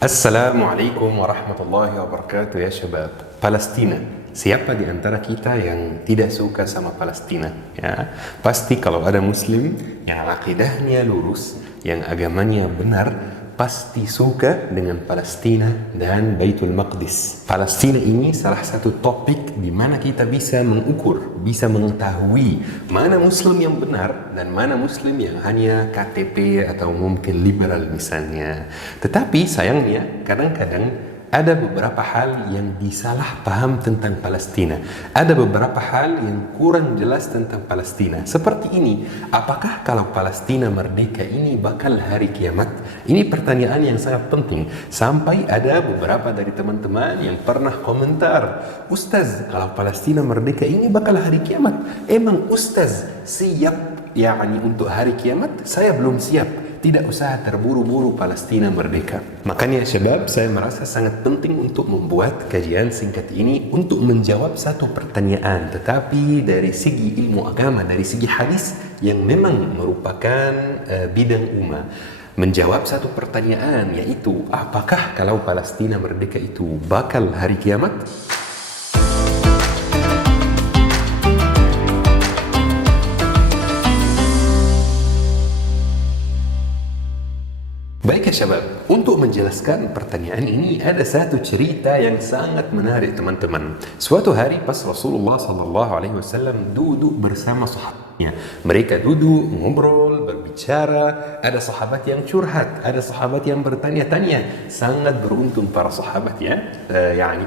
Assalamualaikum warahmatullahi wabarakatuh ya syabab. Palestina. Siapa di antara kita yang tidak suka sama Palestina? Ya, pasti kalau ada muslim yang akidahnya lurus, yang agamanya benar, pasti suka dengan Palestina dan Baitul Maqdis. Palestina ini salah satu topik di mana kita bisa mengukur, bisa mengetahui mana muslim yang benar dan mana muslim yang hanya KTP atau mungkin liberal misalnya. Tetapi sayangnya kadang-kadang ada beberapa hal yang disalah paham tentang Palestina. Ada beberapa hal yang kurang jelas tentang Palestina. Seperti ini, apakah kalau Palestina merdeka ini bakal hari kiamat? Ini pertanyaan yang sangat penting. Sampai ada beberapa dari teman-teman yang pernah komentar, Ustaz, kalau Palestina merdeka ini bakal hari kiamat. Emang Ustaz siap untuk hari kiamat? Saya belum siap. Tidak usah terburu-buru Palestina merdeka. Makanya syabab, saya merasa sangat penting untuk membuat kajian singkat ini untuk menjawab satu pertanyaan, tetapi dari segi ilmu agama, dari segi hadis yang memang merupakan bidang ummah. Menjawab satu pertanyaan, yaitu apakah kalau Palestina merdeka itu bakal hari kiamat? Baik ya syabab, untuk menjelaskan pertanyaan ini ada satu cerita yang sangat menarik teman-teman. Suatu hari pas Rasulullah SAW duduk bersama sahabatnya. Mereka duduk, ngobrol, berbicara. Ada sahabat yang curhat, ada sahabat yang bertanya-tanya. Sangat beruntung para sahabat ya.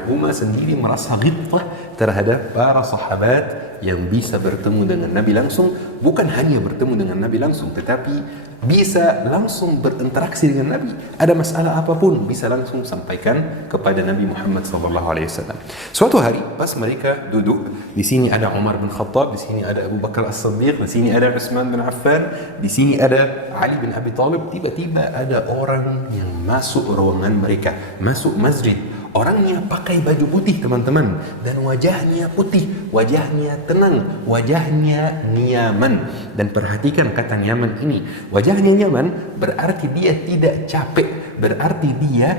Umar sendiri merasa ghibtah terhadap para sahabat yang bisa bertemu dengan Nabi langsung. Bukan hanya bertemu dengan Nabi langsung, tetapi bisa langsung berinteraksi dengan Nabi. Ada masalah apapun bisa langsung sampaikan kepada Nabi Muhammad SAW. Suatu hari pas mereka duduk, di sini ada Umar bin Khattab, di sini ada Abu Bakar As-Siddiq, di sini ada Utsman bin Affan, di sini ada Ali bin Abi Thalib. Tiba-tiba ada orang yang masuk ruangan mereka, masuk masjid. Orangnya pakai baju putih teman-teman, dan wajahnya putih, wajahnya tenang, wajahnya nyaman. Dan perhatikan kata nyaman ini, wajahnya nyaman berarti dia tidak capek, berarti dia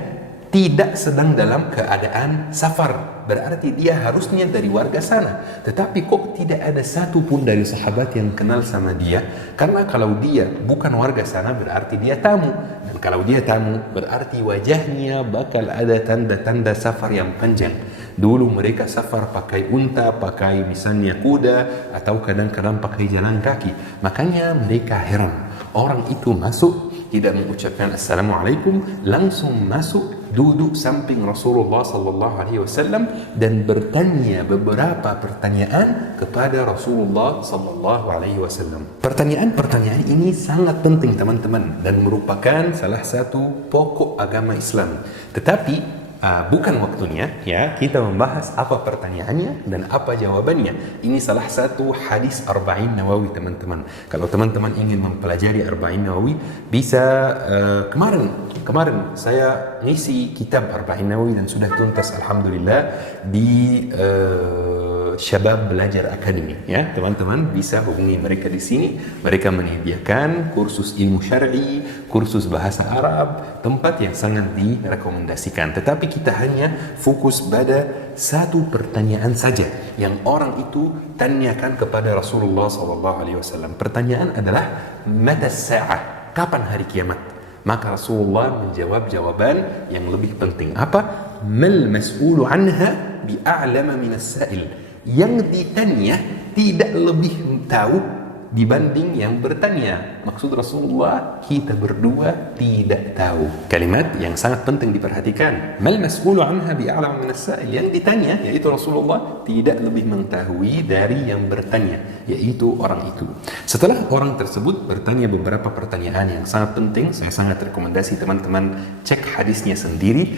tidak sedang dalam keadaan safar, berarti dia harusnya dari warga sana. Tetapi kok tidak ada satu pun dari sahabat yang kenal sama dia? Karena kalau dia bukan warga sana berarti dia tamu, dan kalau dia tamu berarti wajahnya bakal ada tanda-tanda safar yang panjang. Dulu mereka safar pakai unta, pakai misalnya kuda, atau kadang-kadang pakai jalan kaki. Makanya mereka heran, orang itu masuk tidak mengucapkan assalamualaikum, langsung masuk duduk samping Rasulullah SAW dan bertanya beberapa pertanyaan kepada Rasulullah SAW. Pertanyaan-pertanyaan ini sangat penting teman-teman dan merupakan salah satu pokok agama Islam. Tetapi bukan waktunya ya kita membahas apa pertanyaannya dan apa jawabannya. Ini salah satu hadis Arba'in Nawawi teman-teman. Kalau teman-teman ingin mempelajari Arba'in Nawawi bisa kemarin saya ngisi kitab Arba'in Nawawi dan sudah tuntas alhamdulillah di Syabab Belajar Akademi ya. Teman-teman bisa hubungi mereka di sini. Mereka menyediakan kursus ilmu syar'i, kursus bahasa Arab, tempat yang sangat direkomendasikan. Tetapi kita hanya fokus pada satu pertanyaan saja yang orang itu tanyakan kepada Rasulullah SAW. Pertanyaan adalah mata sa'ah, kapan hari kiamat? Maka Rasulullah menjawab jawaban yang lebih penting. Apa? Mal mas'ulu anha bi'a'lama minas sa'il. Yang ditanya tidak lebih tahu dibanding yang bertanya. Maksud Rasulullah, kita berdua tidak tahu. Kalimat yang sangat penting diperhatikan. Mal mas'ulu anha bi'a'lam minas sa'il. Yang ditanya, yaitu Rasulullah, tidak lebih mengetahui dari yang bertanya, yaitu orang itu. Setelah orang tersebut bertanya beberapa pertanyaan yang sangat penting, saya sangat rekomendasi teman-teman cek hadisnya sendiri.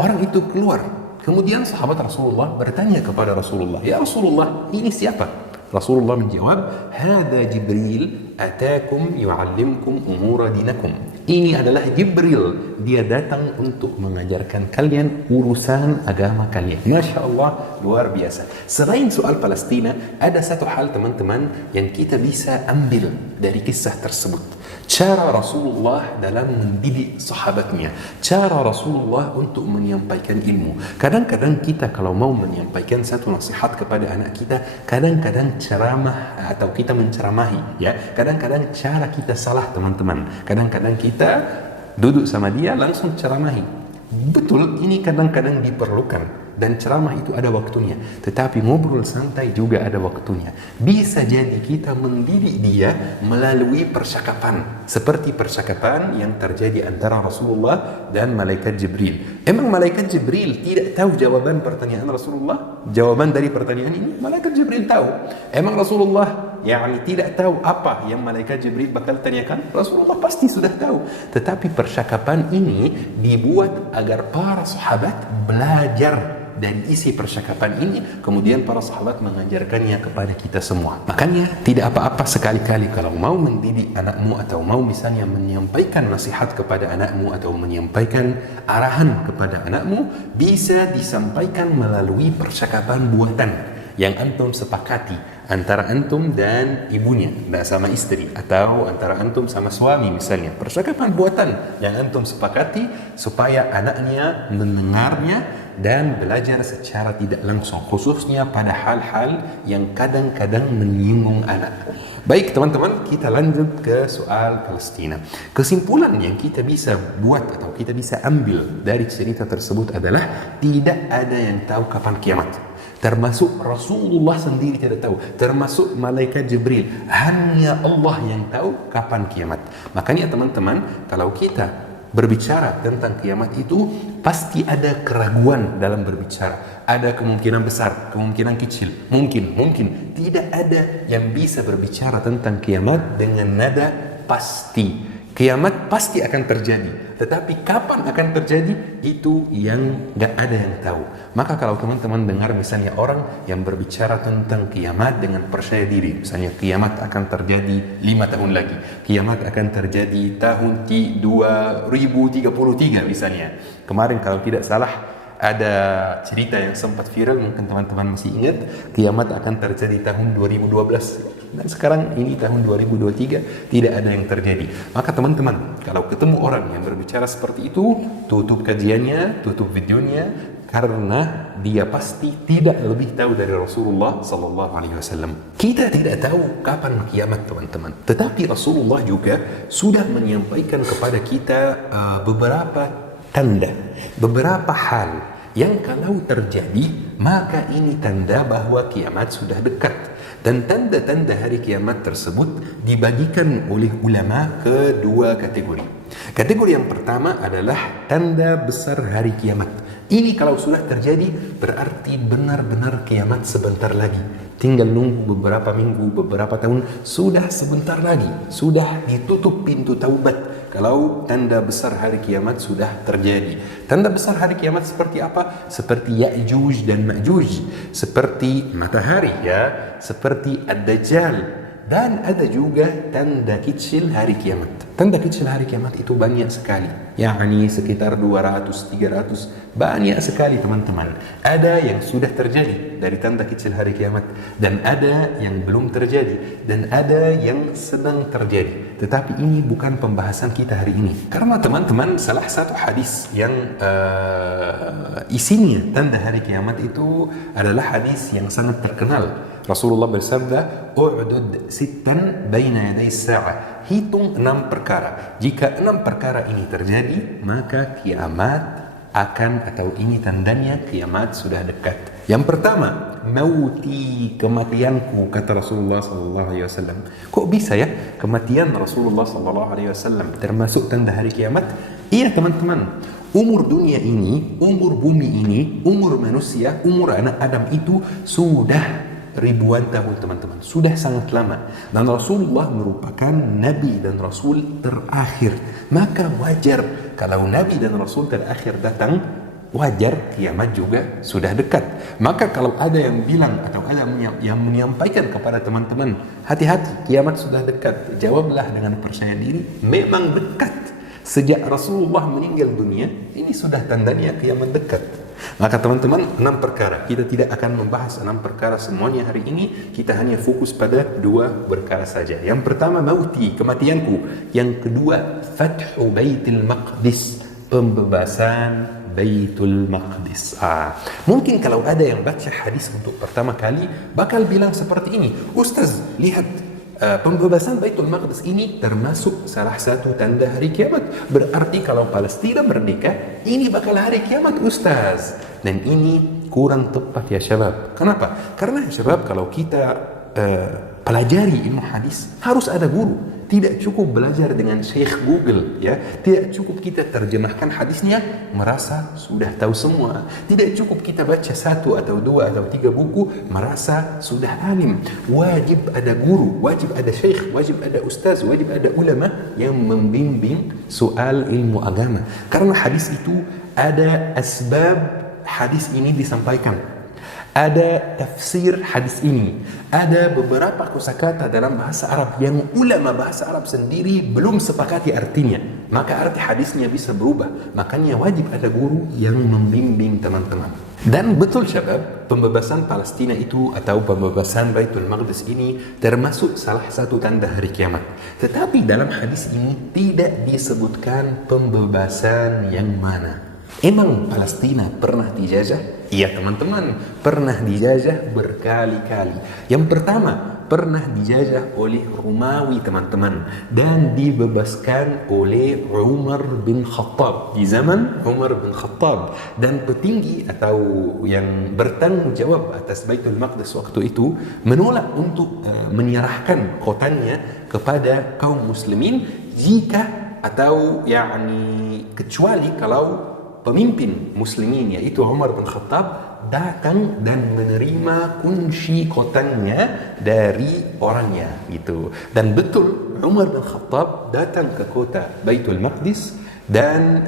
Orang itu keluar. Kemudian sahabat Rasulullah bertanya kepada Rasulullah, ya Rasulullah, ini siapa? Rasulullah menjawab, hada Jibril atakum yu'allimkum umura dinakum. Ini adalah Jibril. Dia datang untuk mengajarkan kalian urusan agama kalian. Masya Allah, luar biasa. Selain soal Palestina, ada satu hal teman-teman yang kita bisa ambil dari kisah tersebut. Cara Rasulullah dalam mendidik sahabatnya, cara Rasulullah untuk menyampaikan ilmu. Kadang-kadang kita kalau mau menyampaikan satu nasihat kepada anak kita, kadang-kadang ceramah atau kita menceramahi, ya. Kadang-kadang cara kita salah teman-teman. Kadang-kadang kita duduk sama dia langsung ceramahi. Betul, ini kadang-kadang diperlukan. Dan ceramah itu ada waktunya, tetapi ngobrol santai juga ada waktunya. Bisa jadi kita mendidik dia melalui percakapan, seperti percakapan yang terjadi antara Rasulullah dan malaikat Jibril. Emang malaikat Jibril tidak tahu jawaban pertanyaan Rasulullah? Jawaban dari pertanyaan ini malaikat Jibril tahu. Emang Rasulullah tidak tahu apa yang malaikat Jibril bakal tanyakan? Rasulullah pasti sudah tahu. Tetapi percakapan ini dibuat agar para sahabat belajar dan isi percakapan ini, kemudian para sahabat mengajarkannya kepada kita semua. Makanya tidak apa-apa sekali-kali kalau mau mendidik anakmu atau mau misalnya menyampaikan nasihat kepada anakmu atau menyampaikan arahan kepada anakmu, bisa disampaikan melalui percakapan buatan yang antum sepakati antara antum dan ibunya, sama istri, atau antara antum sama suami misalnya. Percakapan buatan yang antum sepakati supaya anaknya mendengarnya dan belajar secara tidak langsung, khususnya pada hal-hal yang kadang-kadang menyinggung anak. Baik teman-teman, kita lanjut ke soal Palestina. Kesimpulan yang kita bisa buat atau kita bisa ambil dari cerita tersebut adalah tidak ada yang tahu kapan kiamat. Termasuk Rasulullah sendiri tidak tahu, termasuk malaikat Jibril. Hanya Allah yang tahu kapan kiamat. Makanya teman-teman, kalau kita berbicara tentang kiamat itu pasti ada keraguan dalam berbicara. Ada kemungkinan besar, kemungkinan kecil, mungkin. Tidak ada yang bisa berbicara tentang kiamat dengan nada pasti. Kiamat pasti akan terjadi, tetapi kapan akan terjadi itu yang gak ada yang tahu. Maka kalau teman-teman dengar misalnya orang yang berbicara tentang kiamat dengan percaya diri, misalnya kiamat akan terjadi 5 tahun lagi, kiamat akan terjadi tahun 2033 misalnya. Kemarin kalau tidak salah ada cerita yang sempat viral, mungkin teman-teman masih ingat, kiamat akan terjadi tahun 2012 dan sekarang ini tahun 2023 tidak ada yang terjadi. Maka teman-teman, kalau ketemu orang yang berbicara seperti itu, tutup kajiannya, tutup videonya, karena dia pasti tidak lebih tahu dari Rasulullah sallallahu alaihi wasallam. Kita tidak tahu kapan kiamat teman-teman, tetapi Rasulullah juga sudah menyampaikan kepada kita beberapa tanda, beberapa hal yang kalau terjadi maka ini tanda bahwa kiamat sudah dekat. Dan tanda-tanda hari kiamat tersebut dibagikan oleh ulama ke dua kategori. Kategori yang pertama adalah tanda besar hari kiamat. Ini kalau sudah terjadi berarti benar-benar kiamat sebentar lagi. Tinggal nunggu beberapa minggu, beberapa tahun, sudah sebentar lagi, sudah ditutup pintu taubat. Kalau tanda besar hari kiamat sudah terjadi. Tanda besar hari kiamat seperti apa? Seperti Ya'juj dan Ma'juj, seperti matahari, ya, seperti Ad-Dajjal. Dan ada juga tanda kecil hari kiamat. Tanda kecil hari kiamat itu banyak sekali, yakni sekitar 200, 300, banyak sekali teman-teman. Ada yang sudah terjadi dari tanda kecil hari kiamat, dan ada yang belum terjadi, dan ada yang sedang terjadi. Tetapi ini bukan pembahasan kita hari ini. Karena teman-teman, salah satu hadis yang isinya tanda hari kiamat itu adalah hadis yang sangat terkenal. Rasulullah bersabda, "U'dud sittan baina yaday sa'ah." Hitung 6 perkara. Jika 6 perkara ini terjadi, maka kiamat akan, atau ini tandanya kiamat sudah dekat. Yang pertama, mauti, kematianku, kata Rasulullah sallallahu alaihi wasallam. Kok bisa ya kematian Rasulullah sallallahu alaihi wasallam termasuk tanda hari kiamat? Iya teman-teman, umur dunia ini, umur bumi ini, umur manusia, umur anak Adam itu sudah ribuan tahun teman-teman, sudah sangat lama. Dan Rasulullah merupakan Nabi dan Rasul terakhir. Maka wajar kalau Nabi dan Rasul terakhir datang, wajar kiamat juga sudah dekat. Maka kalau ada yang bilang atau ada yang menyampaikan kepada teman-teman, hati-hati kiamat sudah dekat, jawablah dengan percaya diri, memang dekat. Sejak Rasulullah meninggal dunia, ini sudah tandanya kiamat dekat. Maka teman-teman, 6 perkara. Kita tidak akan membahas 6 perkara semuanya hari ini. Kita hanya fokus pada 2 perkara saja. Yang pertama, mauti, kematianku. Yang kedua, fathu Baitul Maqdis, pembebasan Baitul Maqdis. Mungkin kalau ada yang baca hadis untuk pertama kali bakal bilang seperti ini, Ustaz, lihat, pembebasan Baitul Maqdis ini termasuk salah satu tanda hari kiamat. Berarti kalau Palestina merdeka, ini bakal hari kiamat, Ustaz. Dan ini kurang tepat ya syabab. Kenapa? Karena syabab, kalau kita pelajari ilmu hadis harus ada guru. Tidak cukup belajar dengan Syekh Google, ya. Tidak cukup kita terjemahkan hadisnya merasa sudah tahu semua. Tidak cukup kita baca 1 atau 2 atau 3 buku merasa sudah alim. Wajib ada guru, wajib ada syekh, wajib ada ustaz, wajib ada ulama yang membimbing soal ilmu agama. Karena hadis itu ada asbab hadis ini disampaikan. Ada tafsir hadis ini, ada beberapa kosakata dalam bahasa Arab yang ulama bahasa Arab sendiri belum sepakati artinya, maka arti hadisnya bisa berubah. Makanya wajib ada guru yang membimbing teman-teman. Dan betul syabab, pembebasan Palestina itu atau pembebasan Baitul Maqdis ini termasuk salah satu tanda hari kiamat. Tetapi dalam hadis ini tidak disebutkan pembebasan yang mana. Emang Palestina pernah dijajah? Iya teman-teman, pernah dijajah berkali-kali. Yang pertama, pernah dijajah oleh Romawi teman-teman, dan dibebaskan oleh Umar bin Khattab, di zaman Umar bin Khattab. Dan petinggi atau yang bertanggung jawab atas Baitul Maqdis waktu itu menolak untuk menyerahkan kotanya kepada kaum muslimin jika atau kecuali kalau pemimpin muslimin yaitu Umar bin Khattab datang dan menerima kunci kotanya dari orangnya gitu. Dan betul Umar bin Khattab datang ke kota Baitul Maqdis dan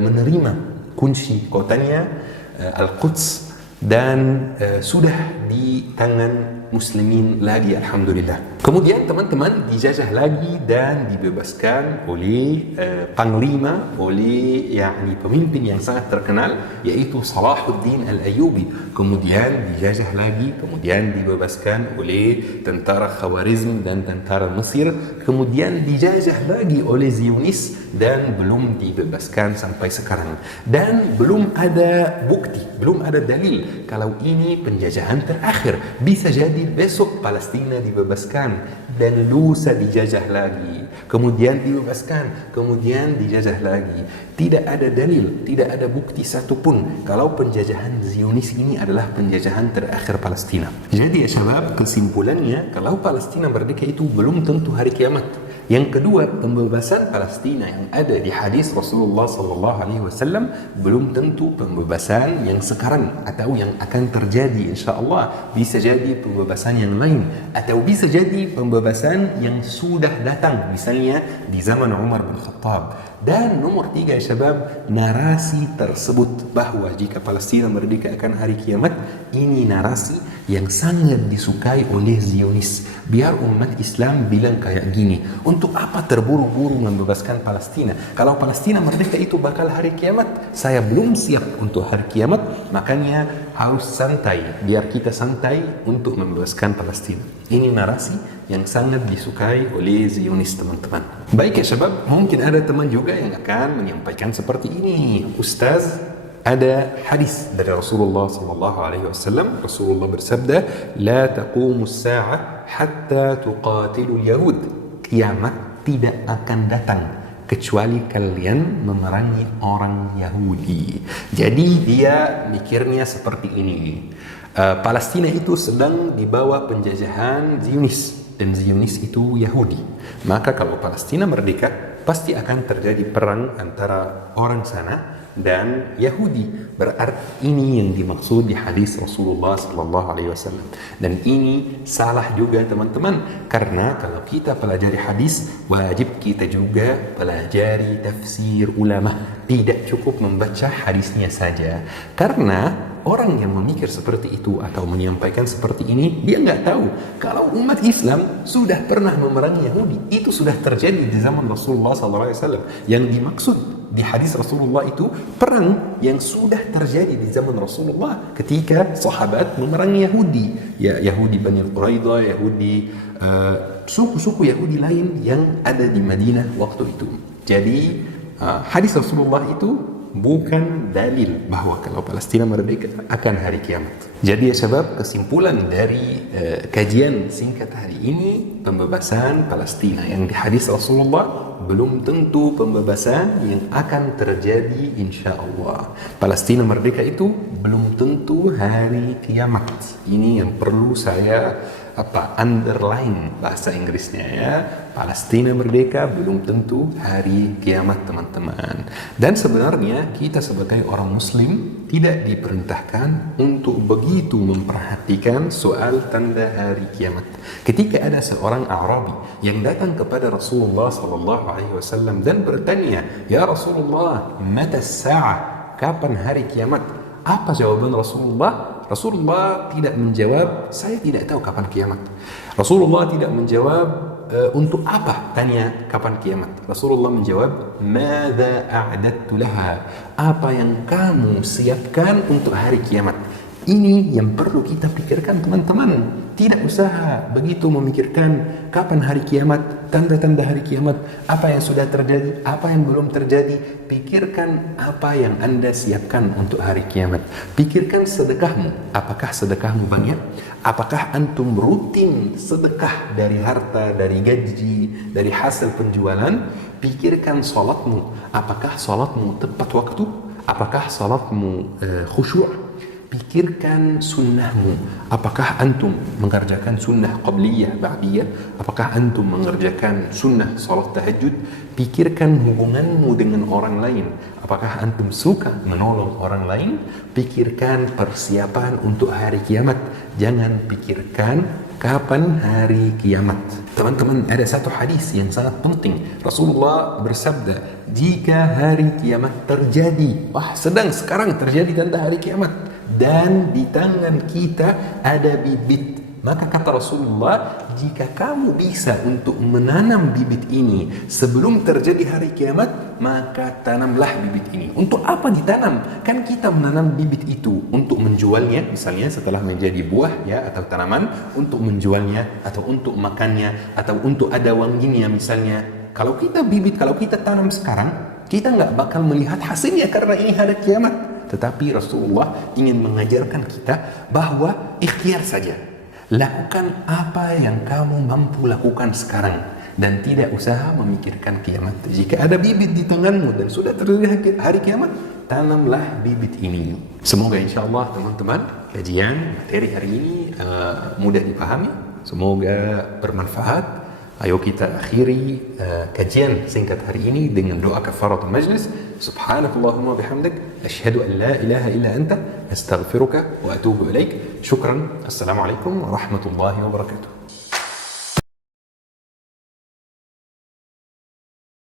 menerima kunci kotanya Al-Quds, dan sudah di tangan muslimin lagi, alhamdulillah. Kemudian teman-teman dijajah lagi dan dibebaskan oleh panglima, oleh pemimpin yang sangat terkenal yaitu Salahuddin Al-Ayyubi. Kemudian dijajah lagi, kemudian dibebaskan oleh tentara Khawarizm dan tentara Mesir. Kemudian dijajah lagi oleh Zionis dan belum dibebaskan sampai sekarang. Dan belum ada bukti, belum ada dalil kalau ini penjajahan terakhir. Bisa jadi besok Palestina dibebaskan dan lusa dijajah lagi, kemudian dibebaskan, kemudian dijajah lagi. Tidak ada dalil, tidak ada bukti satupun kalau penjajahan Zionis ini adalah penjajahan terakhir Palestina. Jadi ya syabab, kesimpulannya kalau Palestina merdeka itu belum tentu hari kiamat. Yang kedua, pembebasan Palestina yang ada di hadis Rasulullah SAW belum tentu pembebasan yang sekarang atau yang akan terjadi insyaAllah. Bisa jadi pembebasan yang lain, atau bisa jadi pembebasan yang sudah datang, misalnya di zaman Umar bin Khattab. Dan nomor 3 ya syabab, narasi tersebut bahwa jika Palestina merdeka akan hari kiamat, ini narasi yang sangat disukai oleh Zionis. Biar umat Islam bilang kayak gini, untuk apa terburu-buru membebaskan Palestina? Kalau Palestina merdeka itu bakal hari kiamat, saya belum siap untuk hari kiamat, makanya harus santai, biar kita santai untuk membebaskan Palestina. Ini narasi yang sangat disukai oleh Zionis teman-teman. Baik ya syabab, mungkin ada teman juga yang akan menyampaikan seperti ini, Ustaz, ada hadis dari Rasulullah SAW. Rasulullah bersabda, la taqumus sa'ah hatta tuqatilul yahud. Kiamat tidak akan datang kecuali kalian memerangi orang Yahudi. Jadi dia mikirnya seperti ini, Palestina itu sedang di bawah penjajahan Zionis, dan Zionis itu Yahudi. Maka kalau Palestina merdeka, pasti akan terjadi perang antara orang sana dan Yahudi. Berarti ini yang dimaksud di hadis Rasulullah SAW. Dan ini salah juga teman-teman, karena kalau kita pelajari hadis, wajib kita juga pelajari tafsir ulama. Tidak cukup membaca hadisnya saja, karena orang yang memikir seperti itu atau menyampaikan seperti ini, dia nggak tahu kalau umat Islam sudah pernah memerangi Yahudi. Itu sudah terjadi di zaman Rasulullah SAW. Yang dimaksud di hadis Rasulullah itu perang yang sudah terjadi di zaman Rasulullah ketika sahabat memerangi Yahudi, ya Yahudi Bani Quraidah, Yahudi suku-suku Yahudi lain yang ada di Madinah waktu itu. Jadi hadis Rasulullah itu bukan dalil bahwa kalau Palestina merdeka akan hari kiamat. Jadi ya syabab, kesimpulan dari kajian singkat hari ini, pembebasan Palestina yang di hadis Rasulullah belum tentu pembebasan yang akan terjadi insya Allah. Palestina merdeka itu belum tentu hari kiamat. Ini yang perlu saya underline bahasa Inggrisnya ya. Palestina merdeka belum tentu hari kiamat teman-teman. Dan sebenarnya kita sebagai orang muslim tidak diperintahkan untuk begitu memperhatikan soal tanda hari kiamat. Ketika ada seorang Arabi yang datang kepada Rasulullah SAW dan bertanya, "Ya Rasulullah, mata as-sa'ah? Kapan hari kiamat?" Apa jawaban Rasulullah? Rasulullah tidak menjawab, "Saya tidak tahu kapan kiamat." Rasulullah tidak menjawab, "Untuk apa tanya kapan kiamat?" Rasulullah menjawab, "Madza a'dadtu laha?" Apa yang kamu siapkan untuk hari kiamat? Ini yang perlu kita pikirkan teman-teman. Tidak usah begitu memikirkan kapan hari kiamat, tanda-tanda hari kiamat, apa yang sudah terjadi, apa yang belum terjadi. Pikirkan apa yang Anda siapkan untuk hari kiamat. Pikirkan sedekahmu. Apakah sedekahmu banyak? Apakah antum rutin sedekah dari harta, dari gaji, dari hasil penjualan? Pikirkan salatmu. Apakah salatmu tepat waktu? Apakah salatmu khusyuk? Pikirkan sunnahmu. Apakah antum mengerjakan sunnah qabliyah, ba'diyah? Apakah antum mengerjakan sunnah salat tahajud? Pikirkan hubunganmu dengan orang lain. Apakah antum suka menolong orang lain? Pikirkan persiapan untuk hari kiamat. Jangan pikirkan kapan hari kiamat. Teman-teman, ada satu hadis yang sangat penting. Rasulullah bersabda, jika hari kiamat terjadi, sedang sekarang terjadi tanda hari kiamat, dan di tangan kita ada bibit, maka kata Rasulullah, jika kamu bisa untuk menanam bibit ini sebelum terjadi hari kiamat, maka tanamlah bibit ini. Untuk apa ditanam? Kan kita menanam bibit itu untuk menjualnya, misalnya setelah menjadi buah ya, atau tanaman, untuk menjualnya atau untuk makannya atau untuk ada wanginya misalnya. Kalau kita tanam sekarang, kita nggak bakal melihat hasilnya karena ini hari kiamat. Tetapi Rasulullah ingin mengajarkan kita bahwa ikhtiar saja. Lakukan apa yang kamu mampu lakukan sekarang dan tidak usah memikirkan kiamat. Jika ada bibit di tanganmu dan sudah terjadi hari kiamat, tanamlah bibit ini. Semoga insya Allah teman-teman kajian materi hari ini mudah dipahami. Semoga bermanfaat. Ayo kita akhiri kajian singkat hari ini dengan doa kafaratul majlis. Subhanakallahumma bihamdik, asyhadu an la ilaha illa anta, astaghfiruka wa atubu ilaik. Syukran. Assalamualaikum warahmatullahi wabarakatuh.